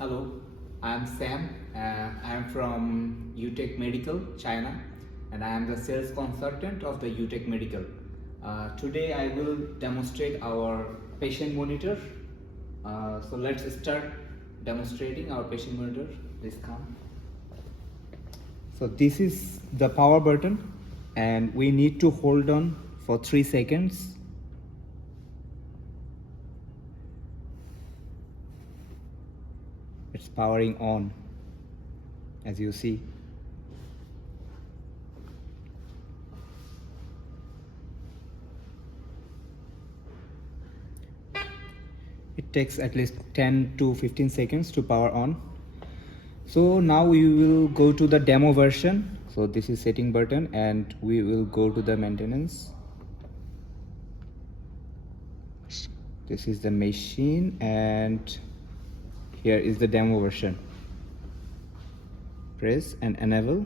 Hello, I'm Sam. I'm from UTECH Medical, China, and I am the sales consultant of the UTECH Medical. Today I will demonstrate our patient monitor. So let's start demonstrating our patient monitor. Please come. So this is the power button, and we need to hold on for 3 seconds. It's powering on, as you see. It takes at least 10 to 15 seconds to power on. So now we will go to the demo version. So this is setting button, and we will go to the maintenance. This is the machine, and here is the demo version. Press and enable.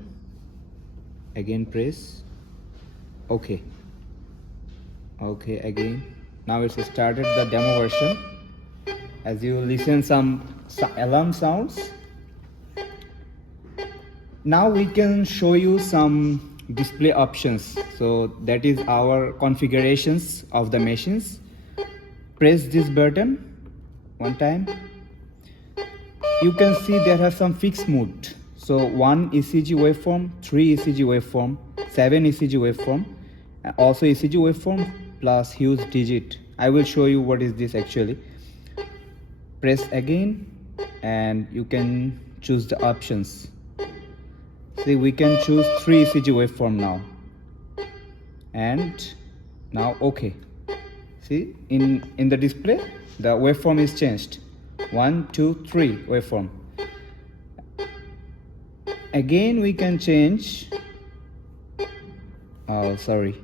Again press. Okay. Okay, again. Now it's started the demo version. As you listen some alarm sounds. Now we can show you some display options. So that is our configurations of the machines. Press this button one time. You can see there are some fixed mode. So 1 ECG waveform, 3 ECG waveform, 7 ECG waveform, and also ECG waveform plus huge digit. I will show you what is this actually. Press again and you can choose the options. See, we can choose 3 ECG waveform now. And now okay. See, in the display, the waveform is changed. 1, 2, 3 waveform. Again we can change. Oh, sorry.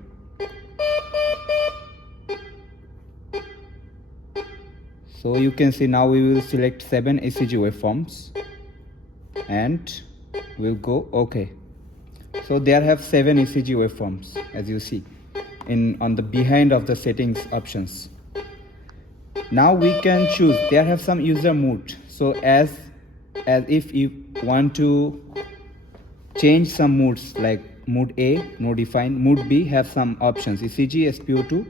So you can see now we will select 7 ECG waveforms and we'll go OK. So there have 7 ECG waveforms, as you see on the behind of the settings options. Now we can choose. There have some user mode. So as if you want to change some modes, like mode A, no define, mode B have some options: ECG, SpO2,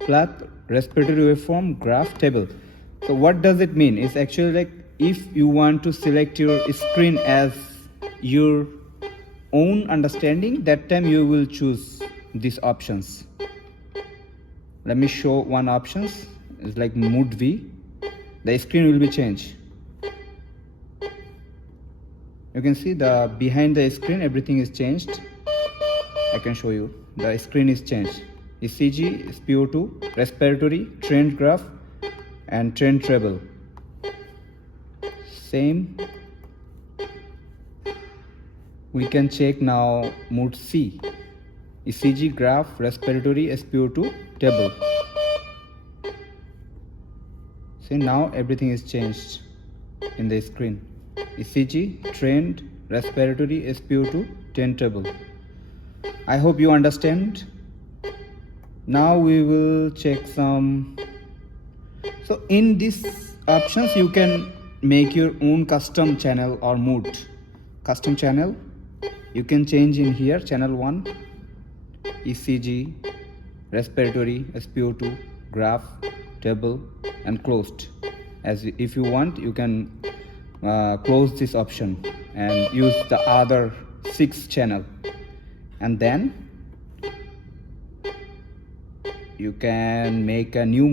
plus respiratory waveform, graph, table. So what does it mean? It's actually like if you want to select your screen as your own understanding, that time you will choose these options. Let me show one options. It's like mode V. The screen will be changed. You can see the behind the screen everything is changed. I can show you. The screen is changed. ECG, SpO2, respiratory, trend graph, and trend treble. Same. We can check now mode C. ECG, graph, respiratory, SpO2, table. See, now everything is changed in the screen. ECG, trend, respiratory, SpO2, trend table. I hope you understand. Now we will check some. So in these options you can make your own custom channel or mode. Custom channel you can change in here. Channel 1, ECG, respiratory, SpO2, graph, table, and closed. As if you want, you can close this option and use the other 6 channel, and then you can make a new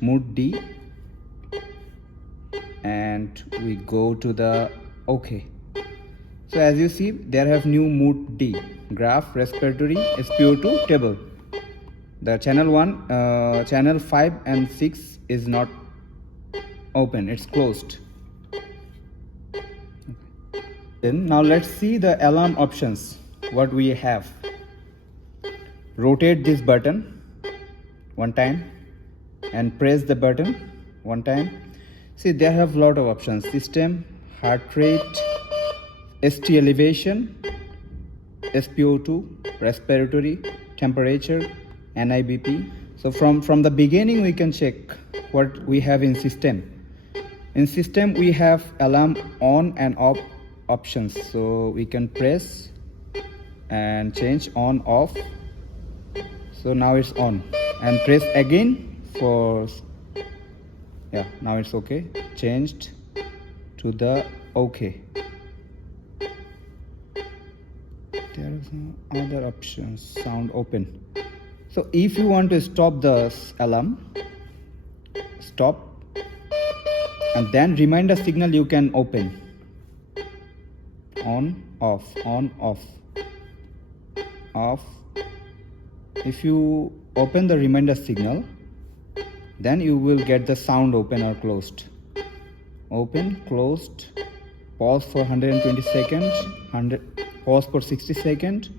mode D, and we go to the OK. So as you see, there have new mode D: graph, respiratory, SpO2, table. The channel 1, channel 5 and 6 is not open, it's closed. Then now let's see the alarm options. What we have: rotate this button one time and press the button one time. See, they have a lot of options: system, heart rate, ST elevation, SpO2, respiratory, temperature, NIBP. So from the beginning we can check what we have in system. In system we have alarm on and off options, so we can press and change on off. So now it's on, and press again for, yeah, now it's okay, changed to the okay. There are some other options. Sound open. So if you want to stop the alarm, stop, and then reminder signal you can open. On off, off. If you open the reminder signal, then you will get the sound open or closed. Open, closed, pause for 120 seconds, pause for 60 seconds,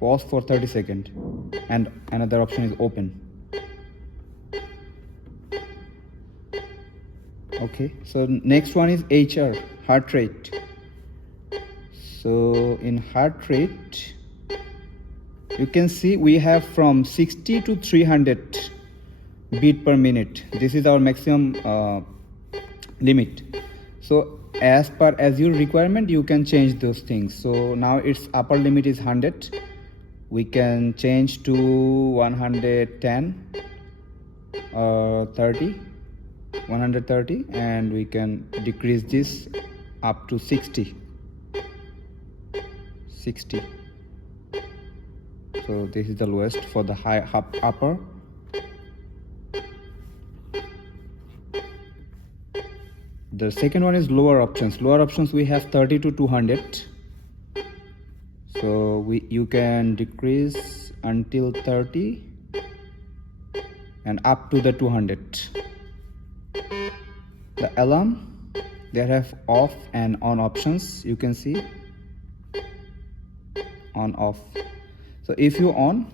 pause for 30 seconds, and another option is open. Okay, so next one is HR, heart rate. So in heart rate, you can see we have from 60 to 300 beat per minute. This is our maximum limit. So as per as your requirement, you can change those things. So now its upper limit is 100. We can change to 110 or 130, and we can decrease this up to 60. So this is the lowest for the high upper. The second one is lower options. Lower options we have 30 to 200. So you can decrease until 30 and up to the 200. The alarm, they have off and on options. You can see on off. So if you on,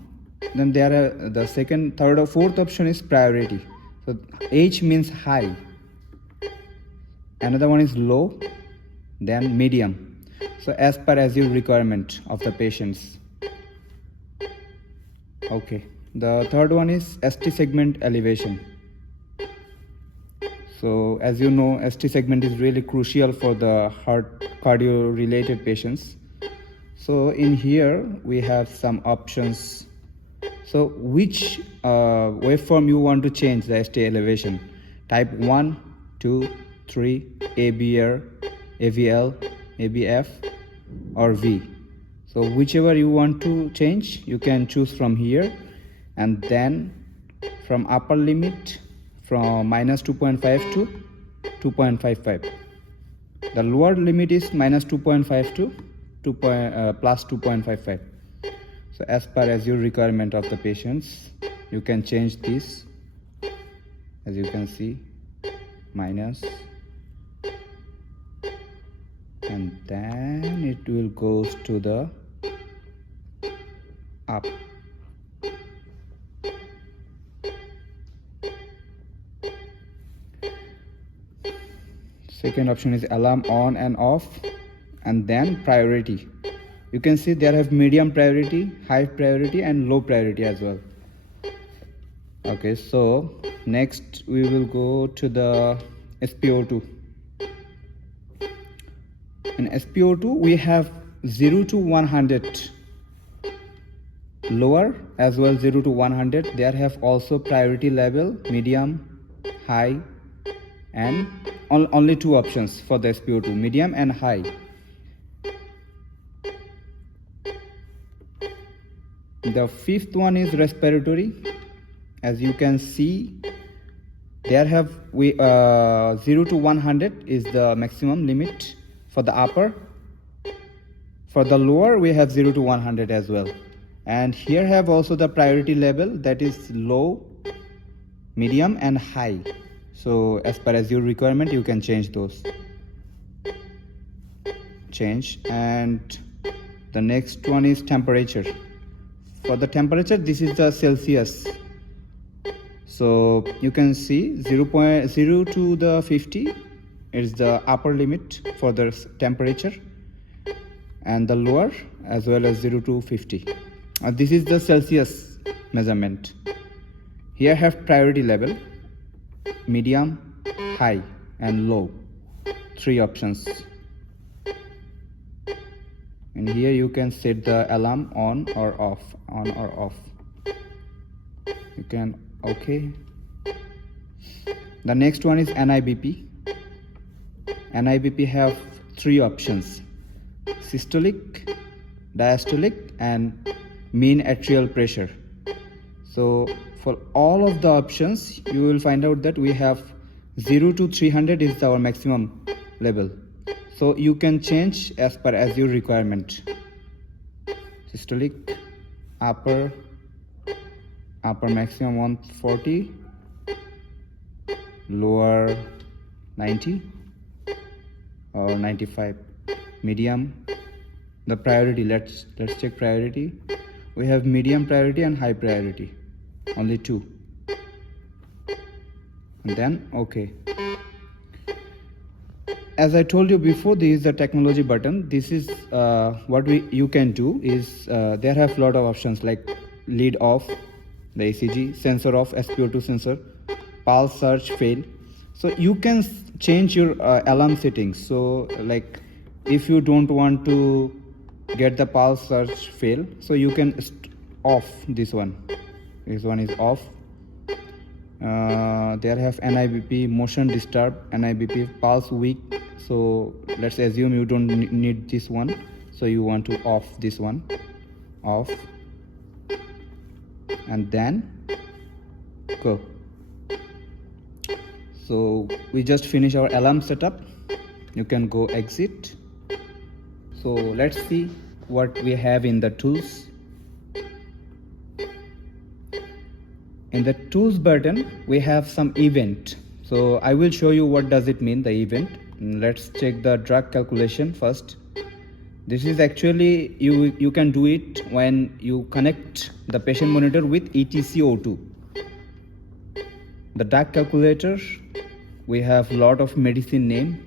then there are the second, third or fourth option is priority. So H means high, another one is low, then medium. So as per as your requirement of the patients. Okay, the third one is ST segment elevation. So as you know, ST segment is really crucial for the heart cardio related patients. So in here we have some options. So which waveform you want to change the ST elevation? Type 1, 2, 3, ABR, AVL, ABF or V. So whichever you want to change, you can choose from here, and then from upper limit from minus 2.5 to 2.55. The lower limit is minus 2.5 to plus 2.55. So as per as your requirement of the patients, you can change this. As you can see, minus, and then it will goes to the up. Second option is alarm on and off, and then priority. You can see there have medium priority, high priority and low priority as well. Okay, so next we will go to the SpO2. In SpO2 we have 0 to 100 lower as well, 0 to 100. There have also priority level, medium, high, and only two options for the SpO2, medium and high. The fifth one is respiratory. As you can see, there have 0 to 100 is the maximum limit for the upper. For the lower we have 0 to 100 as well, and here have also the priority level, that is low, medium and high. So as per as your requirement, you can change those. And the next one is temperature. For the temperature, this is the Celsius. So you can see 0.0 to the 50 is the upper limit for the temperature, and the lower as well as 0 to 50. This is the Celsius measurement. Here have priority level, medium, high. and low. 3 options. And here you can set the alarm on or off. You can okay. The next one is NIBP. NIBP have 3 options: systolic, diastolic, and mean atrial pressure. So for all of the options, you will find out that we have 0 to 300 is our maximum level. So you can change as per as your requirement. Systolic, upper maximum 140, lower 90 or 95. Medium, the priority, let's check priority. We have medium priority and high priority, only 2. And then okay. As I told you before, this is the technology button. This is what you can do is there have lot of options like lead off, the ECG, sensor off, SpO2 sensor, pulse search fail. So you can change your alarm settings. So like if you don't want to get the pulse search fail, so you can off this one. This one is off. There have NIBP motion disturb, NIBP pulse weak. So let's assume you don't need this one, so you want to off this one, off, and then go. So we just finish our alarm setup. You can go exit. So let's see what we have in the tools. In the tools button, we have some event. So I will show you what does it mean, the event. Let's check the drug calculation first. This is actually, you can do it when you connect the patient monitor with ETCO2. The drug calculator, we have lot of medicine name.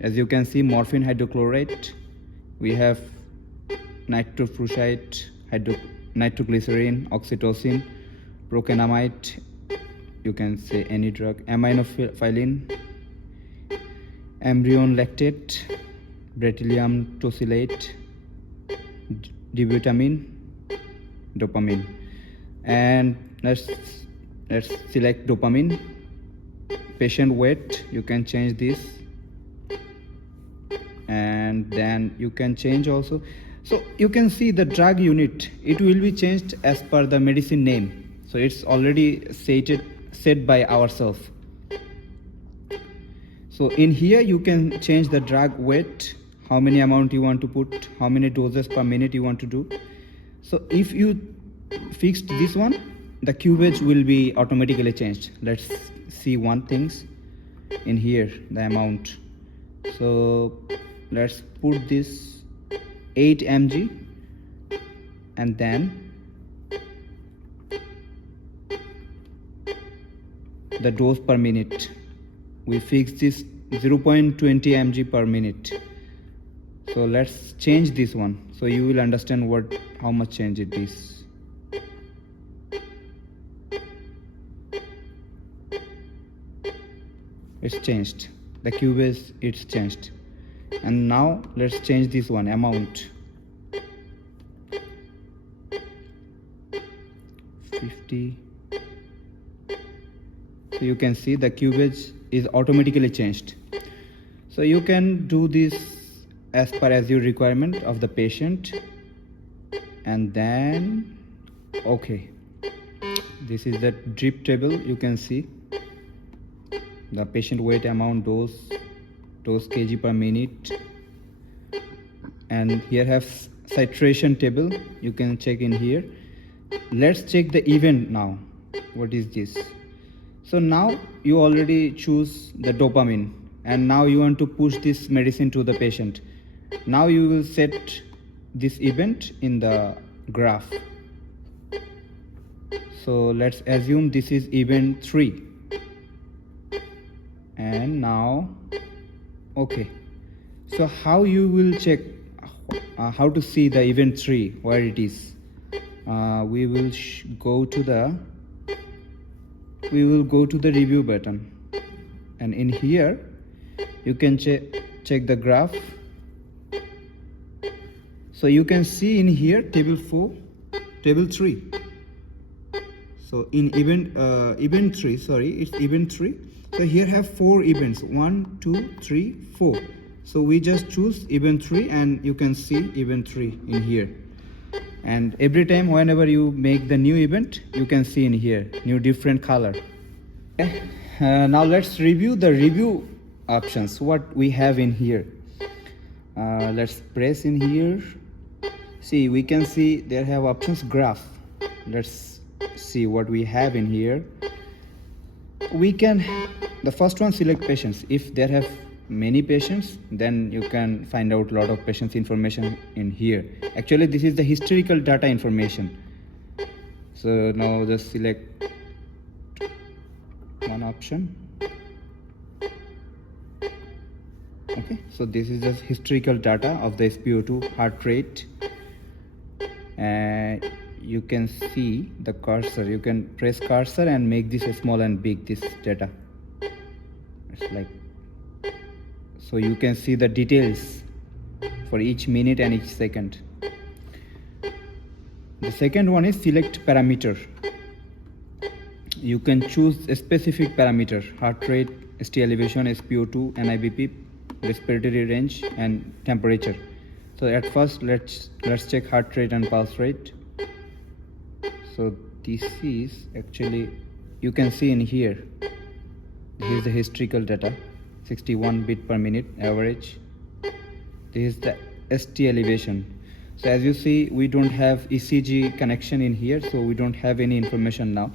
As you can see, morphine hydrochloride. We have nitroprusside, nitroglycerin, oxytocin, procanamide, you can say any drug, aminophylline, embryone lactate, beryllium tosylate, dibutamine, dopamine. And let's select dopamine. Patient weight, you can change this, and then you can change also. So you can see the drug unit, it will be changed as per the medicine name. So it's already set by ourselves. So in here you can change the drug weight, how many amount you want to put, how many doses per minute you want to do. So if you fixed this one, the cubage will be automatically changed. Let's see one things in here, the amount. So let's put this 8 mg, and then the dose per minute. We fix this 0.20 mg per minute. So let's change this one, so you will understand how much change it is. It's changed, the cubase, it's changed. And now let's change this one, amount 50. So you can see the cubage is automatically changed. So you can do this as per as your requirement of the patient. And then okay, this is the drip table. You can see the patient weight, amount, dose kg per minute. And here have saturation table, you can check in here. Let's check the event now. What is this? So now you already choose the dopamine, and now you want to push this medicine to the patient. Now you will set this event in the graph. So let's assume this is event 3. And now okay, so how you will check how to see the event 3, where it is? We will go to the review button, and in here you can check the graph. So you can see in here table 4, table 3. So in event 3, sorry, it's event 3. So here have 4 events, 1, 2, 3, 4. So we just choose event 3 and you can see event 3 in here. And every time whenever you make the new event, you can see in here new different color. Okay. Now let's review the review options, what we have in here. Let's press in here. See, we can see there have options graph. Let's see what we have in here. We can, the first one, select patients. If there have many patients, then you can find out a lot of patients information in here. Actually this is the historical data information. So now just select one option. Okay, so this is the historical data of the SpO2 heart rate, and you can see the cursor. You can press cursor and make this small and big, this data. It's like, so you can see the details for each minute and each second. The second one is select parameter. You can choose a specific parameter: heart rate, ST elevation, SpO2, NIBP, respiratory range, and temperature. So at first let's check heart rate and pulse rate. So this is actually, you can see in here, this is the historical data, 61 beat per minute average. This is the ST elevation. So as you see, we don't have ECG connection in here, so we don't have any information now.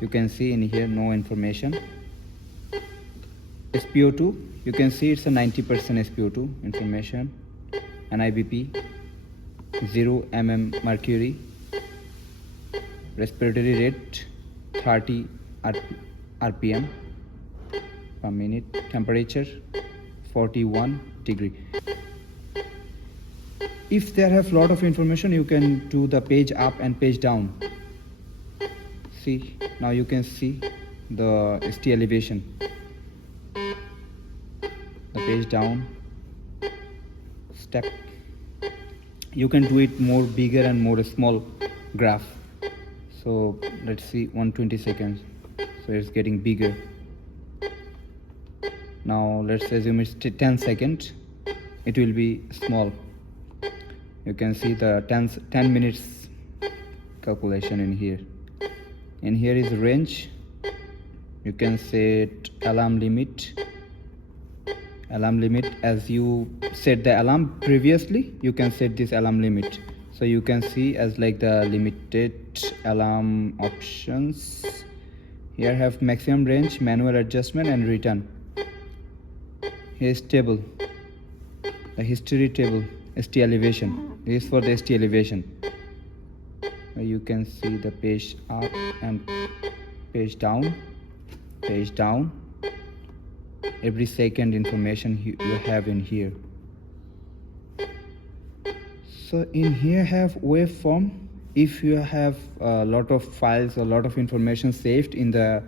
You can see in here no information. SpO2, you can see it's a 90% SpO2 information. NIBP, 0 mm mercury. Respiratory rate, 30 RPM per minute. Temperature, 41 degree. If there have lot of information, you can do the page up and page down. See, now you can see the ST elevation. The page down, step. You can do it more bigger and more small graph. So let's see, 120 seconds. So it's getting bigger. Now let's assume it's 10 seconds. It will be small. You can see the 10 minutes calculation in here. In here is range. You can set alarm limit. Alarm limit, as you set the alarm previously, you can set this alarm limit. So you can see as like the limited alarm options. Here have maximum range, manual adjustment, and return. Here is table, the history table, ST elevation. This is for the ST elevation. You can see the page up and page down, page down. Every second information you have in here. So in here have waveform. If you have a lot of files, a lot of information saved in the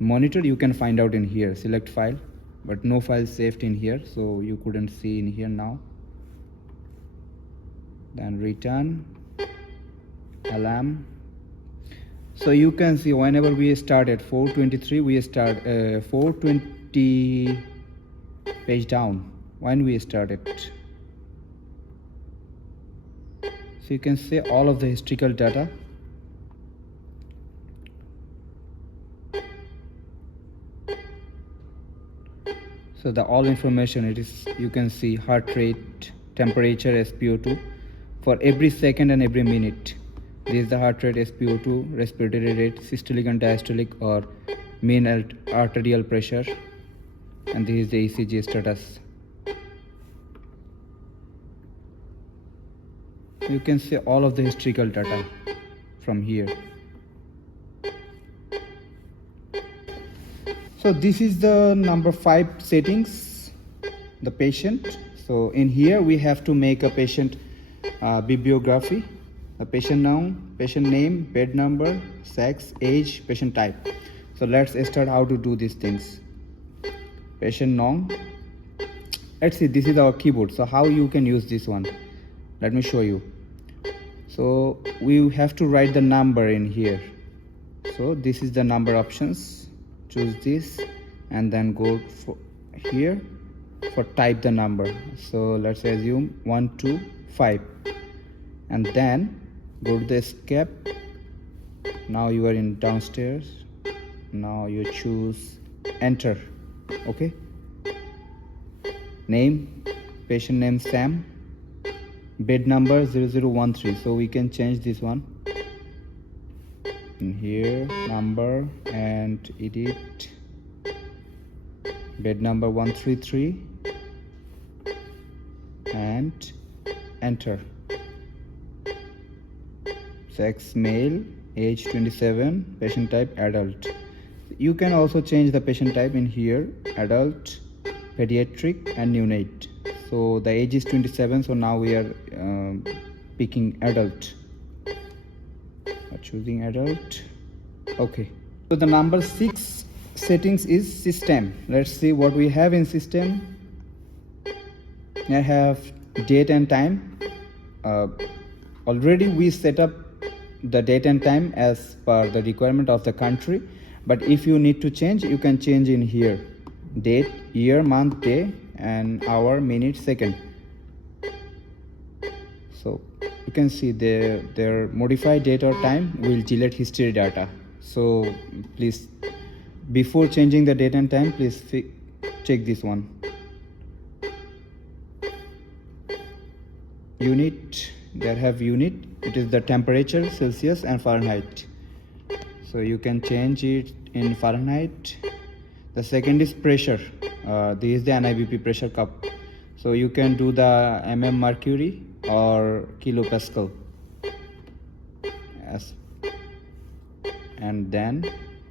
monitor, you can find out in here. Select file, but no file saved in here, so you couldn't see in here now. Then return, alarm. So you can see whenever we start at 4:23, we start 4:20 page down when we started. So you can see all of the historical data. So the all information, it is, you can see heart rate, temperature, SpO2 for every second and every minute. This is the heart rate, SpO2, respiratory rate, systolic and diastolic or mean arterial pressure, and this is the ECG status. You can see all of the historical data from here. So this is the number 5 settings, the patient. So in here we have to make a patient bibliography, a patient name, bed number, sex, age, patient type. So let's start how to do these things. patient nong. Let's see, this is our keyboard, so how you can use this one, let me show you. So we have to write the number in here. So this is the number options, choose this and then go for here for type the number. So let's assume 125 and then go to the escape. Now you are in downstairs. Now you choose enter. Okay, name, patient name Sam, bed number 0013, so we can change this one in here, number, and edit bed number 133 and enter. Sex male, age 27, patient type adult. You can also change the patient type in here, adult, pediatric and neonate. So the age is 27, so now we are picking adult, choosing adult. Okay, so the number 6 settings is system. Let's see what we have in system. I have date and time. Already we set up the date and time as per the requirement of the country, but if you need to change, you can change in here, date, year, month, day, and hour, minute, second. So you can see their modified date or time will delete history data. So please, before changing the date and time, please check this one. Unit, they have unit, it is the temperature, Celsius and Fahrenheit. So you can change it in Fahrenheit. The second is pressure. This is the NIBP pressure cup. So you can do the mm mercury or kilopascal. Yes. And then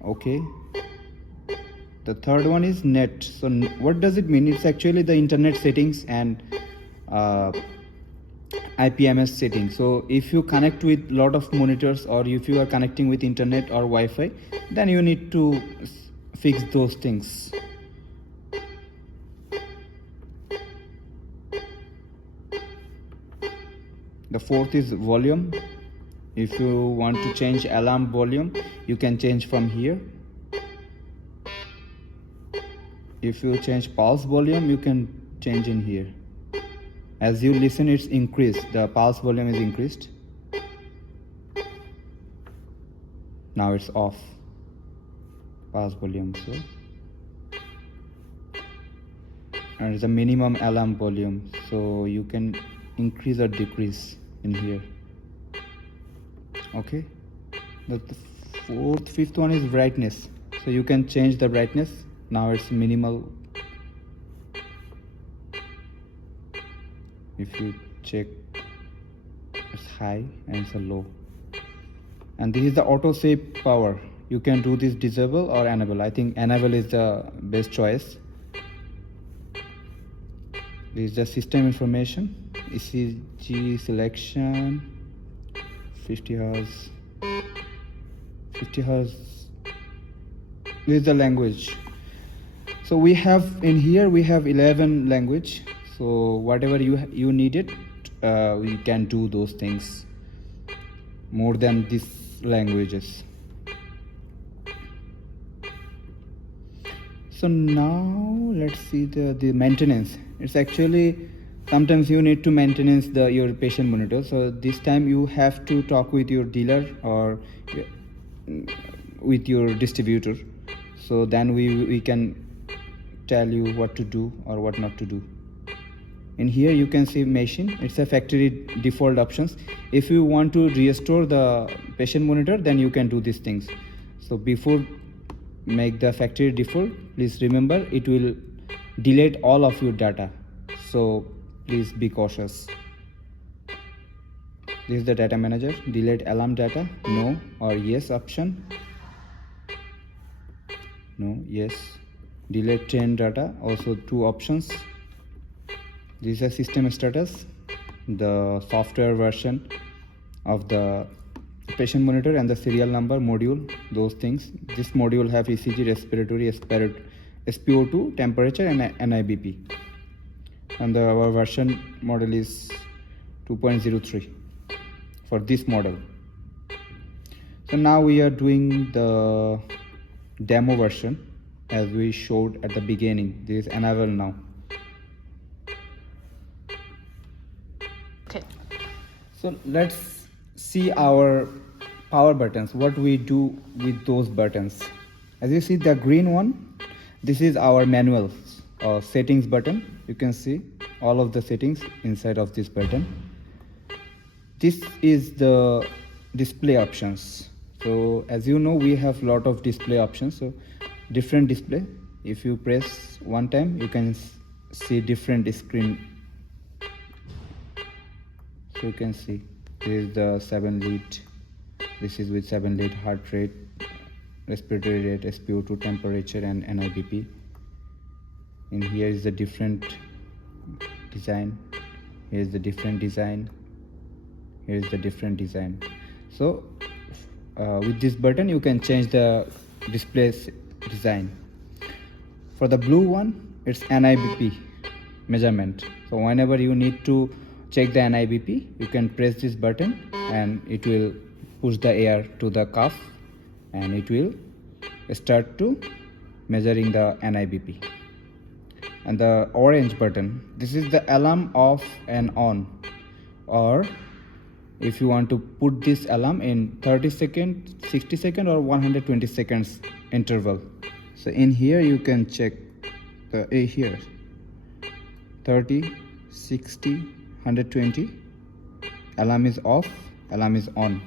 okay. The third one is net. So what does it mean? It's actually the internet settings and IPMS settings. So if you connect with lot of monitors, or if you are connecting with internet or Wi-Fi, then you need to fix those things. The fourth is volume. If you want to change alarm volume, you can change from here. If you change pulse volume, you can change in here. As you listen, it's increased, the pulse volume is increased. Now it's off, pulse volume. So, and it's a minimum alarm volume, so you can increase or decrease in here. Okay, the fifth one is brightness. So you can change the brightness. Now it's minimal. If you check, it's high and it's a low. And this is the auto save power. You can do this disable or enable. I think enable is the best choice. This is the system information. ECG selection, 50 Hz. 50 Hz. This is the language. So we have in here, we have 11 language. So whatever you needed, we can do those things more than these languages. So now let's see the maintenance. It's actually sometimes you need to maintenance your patient monitor. So this time you have to talk with your dealer or with your distributor. So then we can tell you what to do or what not to do. In here you can see machine, it's a factory default options. If you want to restore the patient monitor, then you can do these things. So before make the factory default, please remember it will delete all of your data. So please be cautious. This is the data manager, delete alarm data, no or yes option. No, yes. Delete train data, also 2 options. This is a system status, the software version of the patient monitor and the serial number module, those things. This module have ECG, respiratory, SpO2, temperature, and NIBP. And our version model is 2.03 for this model. So now we are doing the demo version as we showed at the beginning. This is enable now. Okay. So let's see our power buttons, what we do with those buttons. As you see the green one, this is our manual settings button. You can see all of the settings inside of this button. This is the display options. So as you know, we have lot of display options. So different display, if you press one time, you can see different screen. So you can see this is the 7 lead. This is with 7 lead heart rate, respiratory rate, SpO2, temperature, and NIBP. And here is the different design. Here is the different design. Here is the different design. So with this button you can change the display design. For the blue one, it's NIBP measurement. So whenever you need to check the NIBP, you can press this button and it will push the air to the cuff and it will start to measuring the NIBP. And the orange button, this is the alarm off and on, or if you want to put this alarm in 30 seconds, 60 seconds, or 120 seconds interval. So in here you can check the here 30, 60, 120, alarm is off, alarm is on.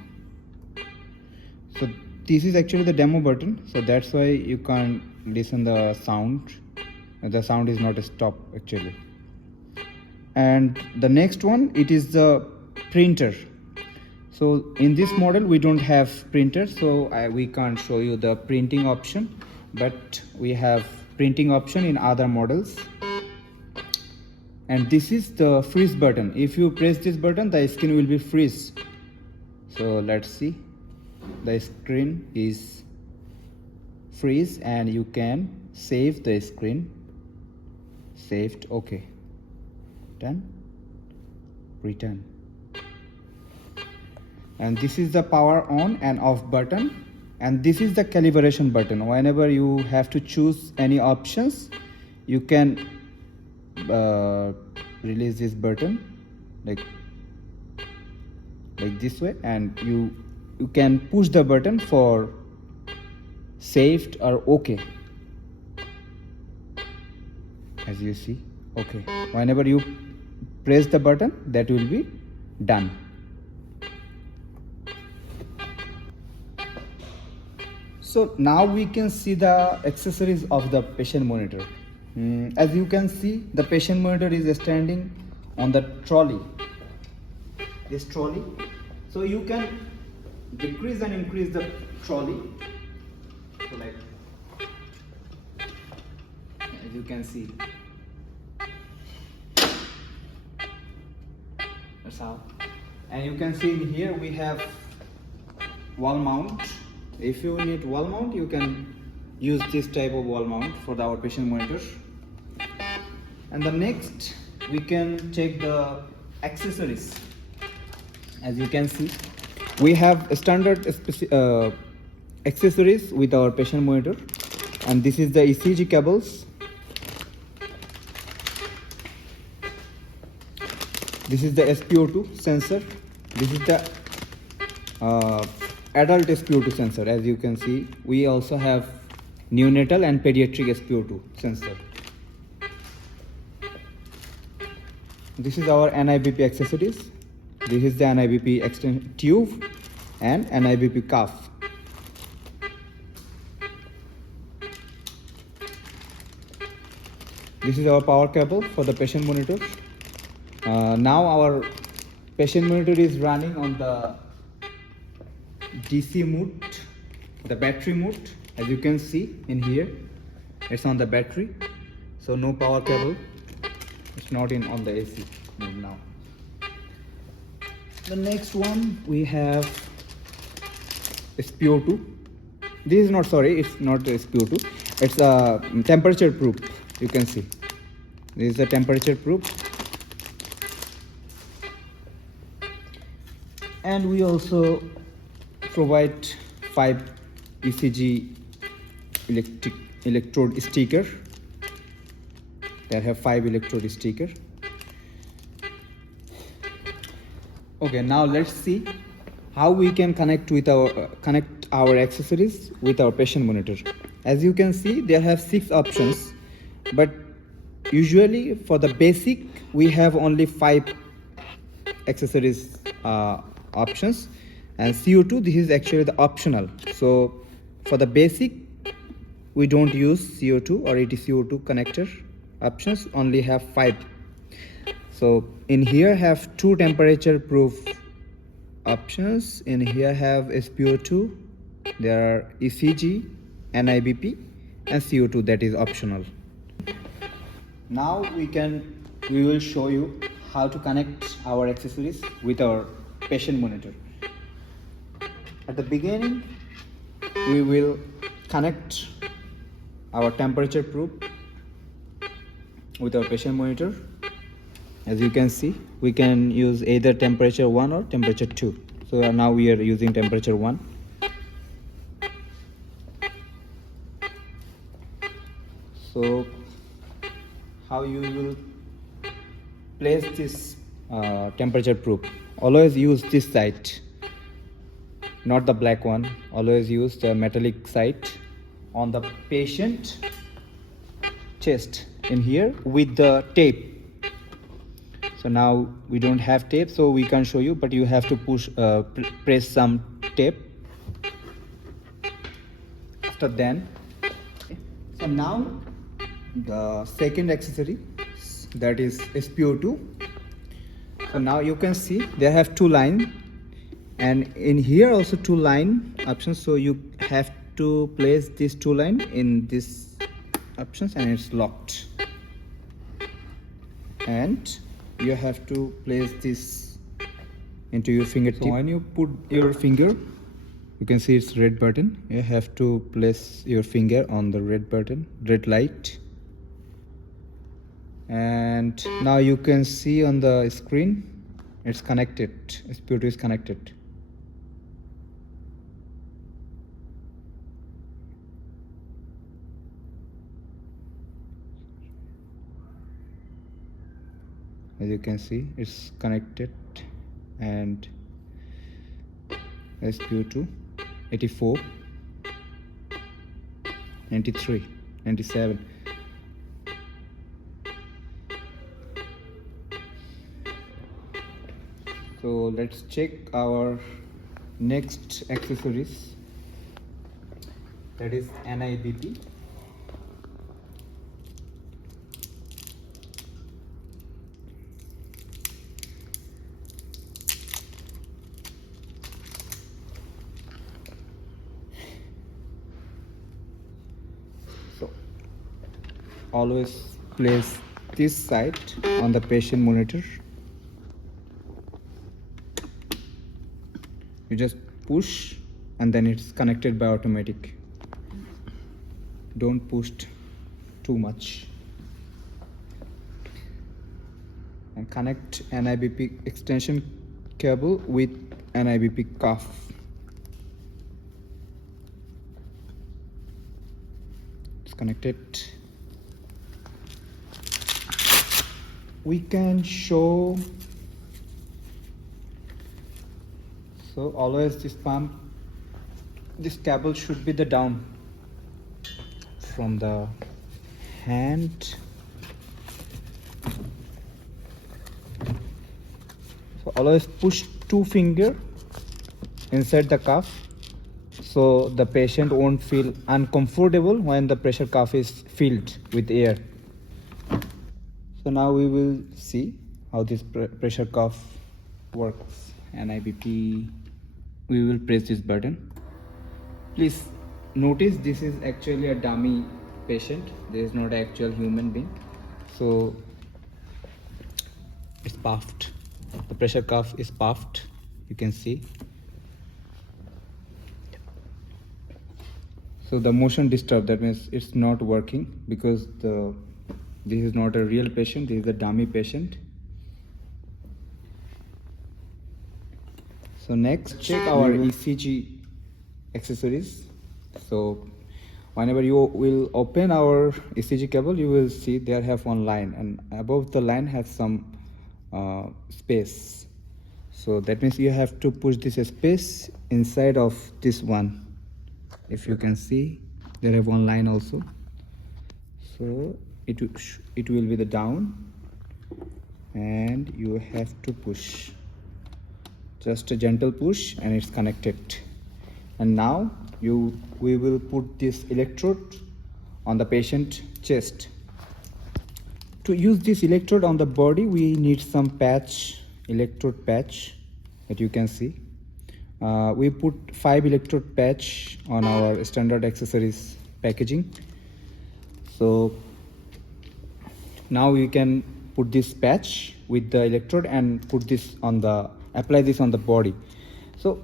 So this is actually the demo button, so that's why you can't listen the sound. The sound is not a stop actually. And the next one, it is the printer. So in this model we don't have printer, so we can't show you the printing option, but we have printing option in other models. And this is the freeze button. If you press this button, the screen will be freeze. So let's see, the screen is freeze and you can save the screen. Saved, okay, done, return. And this is the power on and off button, and this is the calibration button. Whenever you have to choose any options, you can release this button like this way, and you can push the button for saved or okay. As you see, okay, whenever you press the button, that will be done. So now we can see the accessories of the patient monitor. As you can see, the patient monitor is standing on the trolley, this trolley. So you can decrease and increase the trolley. So like, as you can see, that's how. And you can see in here we have wall mount. If you need wall mount, you can use this type of wall mount for our patient monitor. And the next, we can check the accessories. As you can see, we have a standard accessories with our patient monitor, and this is the ECG cables. This is the SpO2 sensor. This is the adult SpO2 sensor. As you can see, we also have neonatal and pediatric SpO2 sensor. This is our NIBP accessories. This is the NIBP extension tube and NIBP cuff. This is our power cable for the patient monitor. Now our patient monitor is running on the DC mode, the battery mode. As you can see in here, it's on the battery, so no power cable. It's not on the AC mode now. The next one, we have SpO2. This is not, sorry, it's not SpO2. It's a temperature probe. You can see this is a temperature probe, and we also provide 5 ECG electrode sticker. They have 5 electrode sticker. Okay, now let's see how we can connect our accessories with our patient monitor. As you can see, there have 6 options, but usually for the basic we have only 5 accessories options, and CO2, this is actually the optional. So for the basic we don't use CO2 or AT-CO2 connector options, only have 5. So in here have 2 temperature proof options. In here have SpO2, there are ECG, NIBP and CO2, that is optional. Now we will show you how to connect our accessories with our patient monitor. At the beginning we will connect our temperature probe with our patient monitor. As you can see, we can use either temperature 1 or temperature 2. So now we are using temperature 1. So how you will place this temperature probe? Always use this side, not the black one. Always use the metallic side on the patient chest in here with the tape. So now we don't have tape, so we can't show you, but you have to press some tape. After then, so now the second accessory, that is SpO2. So now you can see they have 2 lines, and in here also 2 line options. So you have to place these 2 line in this options, and it's locked. And you have to place this into your fingertip. So when you put your finger, you can see it's red button. You have to place your finger on the red button, red light. And now you can see on the screen it's connected. SpO2 is connected. As you can see, it's connected, and SpO2 84, 93, 97. So let's check our next accessories, that is NIBP. So always place this side on the patient monitor. You just push and then it's connected by automatic. Don't push too much. And connect NIBP extension cable with NIBP cuff. It's connected. We can show. So always this cable should be the down from the hand. So always push 2 fingers inside the cuff, so the patient won't feel uncomfortable when the pressure cuff is filled with air. So now we will see how this pressure cuff works. NIBP. We will press this button. Please notice this is actually a dummy patient. There is not an actual human being. So it's puffed. The pressure cuff is puffed. You can see. So the motion disturbed, that means it's not working because this is not a real patient, this is a dummy patient. So next, check our ECG accessories. So whenever you will open our ECG cable, you will see there have one line, and above the line has some space. So that means you have to push this space inside of this one. If you can see, there have one line also. So it will be the down, and you have to push. Just a gentle push and it's connected. And now we will put this electrode on the patient chest. To use this electrode on the body, we need some patch, electrode patch that you can see. We put 5 electrode patch on our standard accessories packaging. So now we can put this patch with the electrode and put this on the, apply this on the body. So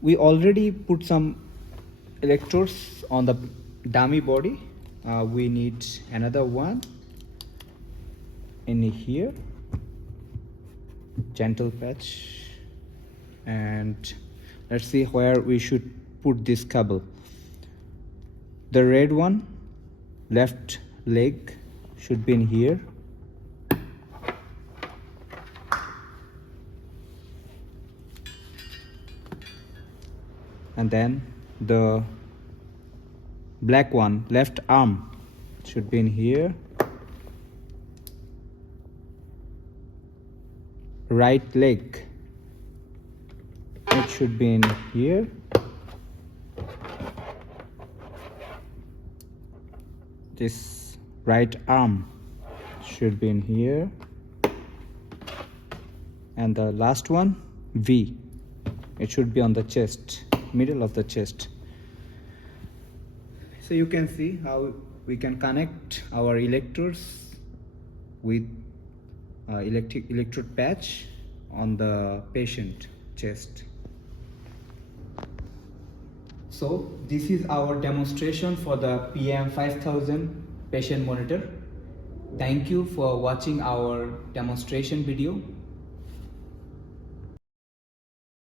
we already put some electrodes on the dummy body. We need another one in here, gentle patch, and let's see where we should put this cable. The red one, left leg, should be in here. And then the black one, left arm, should be in here. Right leg, it should be in here. This right arm should be in here. And the last one, V, it should be on the chest, middle of the chest. So you can see how we can connect our electrodes with electrode patch on the patient chest. So this is our demonstration for the PM5000 patient monitor. Thank you for watching our demonstration video.